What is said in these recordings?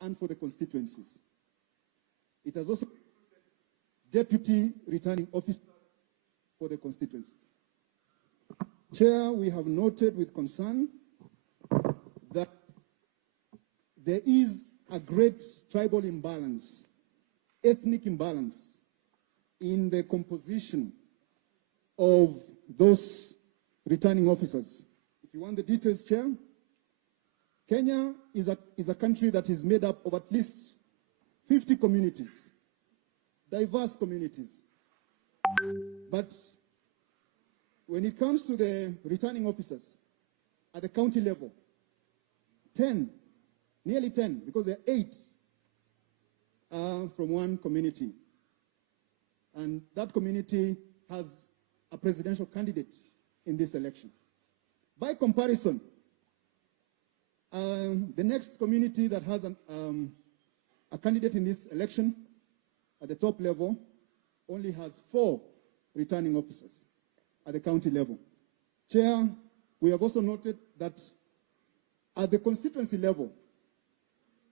and for the constituencies. It has also deputy returning officer for the constituencies. Chair, we have noted with concern that there is a great tribal imbalance, ethnic imbalance in the composition of those returning officers. If you want the details, Chair, Kenya is a country that is made up of at least 50 communities, diverse communities. But when it comes to the returning officers at the county level, 10, nearly 10, because there are 8 from one community. And that community has a presidential candidate in this election. By comparison, the next community that has a candidate in this election at the top level only has 4 returning officers at the county level. Chair, we have also noted that at the constituency level,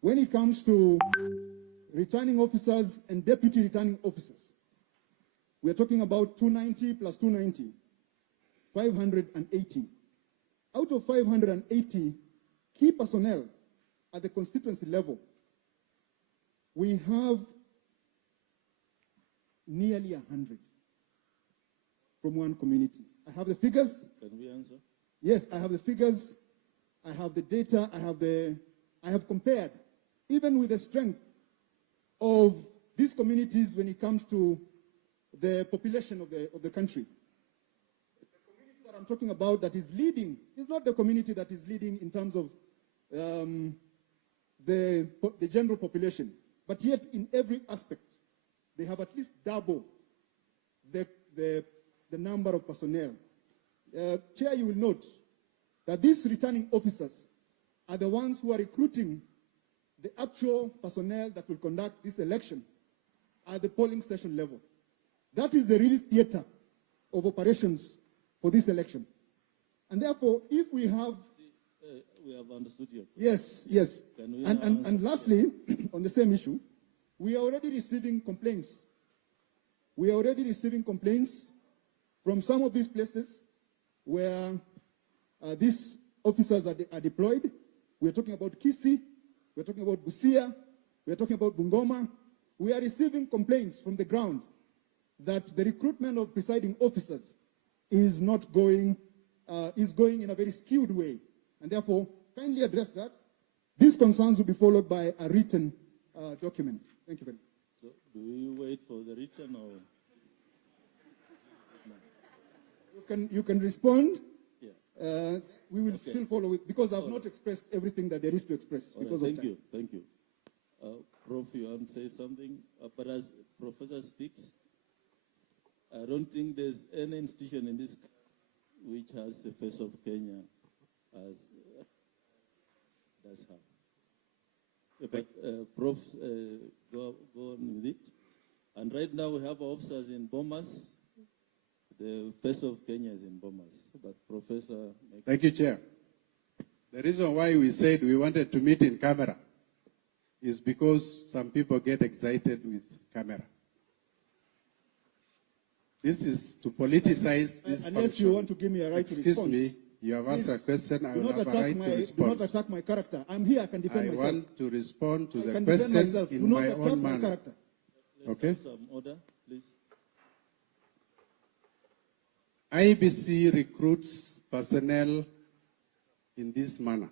when it comes to returning officers and deputy returning officers, we are talking about 290 plus 290, 580. Out of 580 key personnel at the constituency level, we have nearly 100 from one community. I have the figures. Can we answer? Yes, I have the figures. I have the data. I have compared, even with the strength of these communities when it comes to the population of the country. The community that I'm talking about that is leading is not the community that is leading in terms of the general population, but yet in every aspect, they have at least double the number of personnel. Chair, you will note that these returning officers are the ones who are recruiting the actual personnel that will conduct this election at the polling station level. That is the real theater of operations for this election. And therefore, if we have... we have understood you. Yes, yes. And lastly, on the same issue, we are already receiving complaints. We are already receiving complaints from some of these places where these officers are deployed. We are talking about Kisii, we are talking about Busia, we are talking about Bungoma. We are receiving complaints from the ground that the recruitment of presiding officers is not going, is going in a very skewed way. And therefore, kindly address that. These concerns will be followed by a written document. Thank you very much. So, do we wait for the written or? No. You can respond. Yeah. We will still follow it because I've not expressed everything that there is to express because of time. Thank you. Prof, you want to say something? But as Professor speaks, I don't think there's any institution in this which has the face of Kenya as does have. But Prof, go on with it. And right now we have officers in Bomas. The face of Kenya is in Bomas. But Professor... Thank you, Chair. The reason why we said we wanted to meet in camera is because some people get excited with camera. This is to politicize this unless function. you want to give me a right to respond. Excuse me, you have asked a question, I will have a right to respond. Do not attack my character. I'm here, I can defend myself. I want to respond to the question in my own manner. Character. Okay? Some order, please. Iebc recruits personnel in this manner.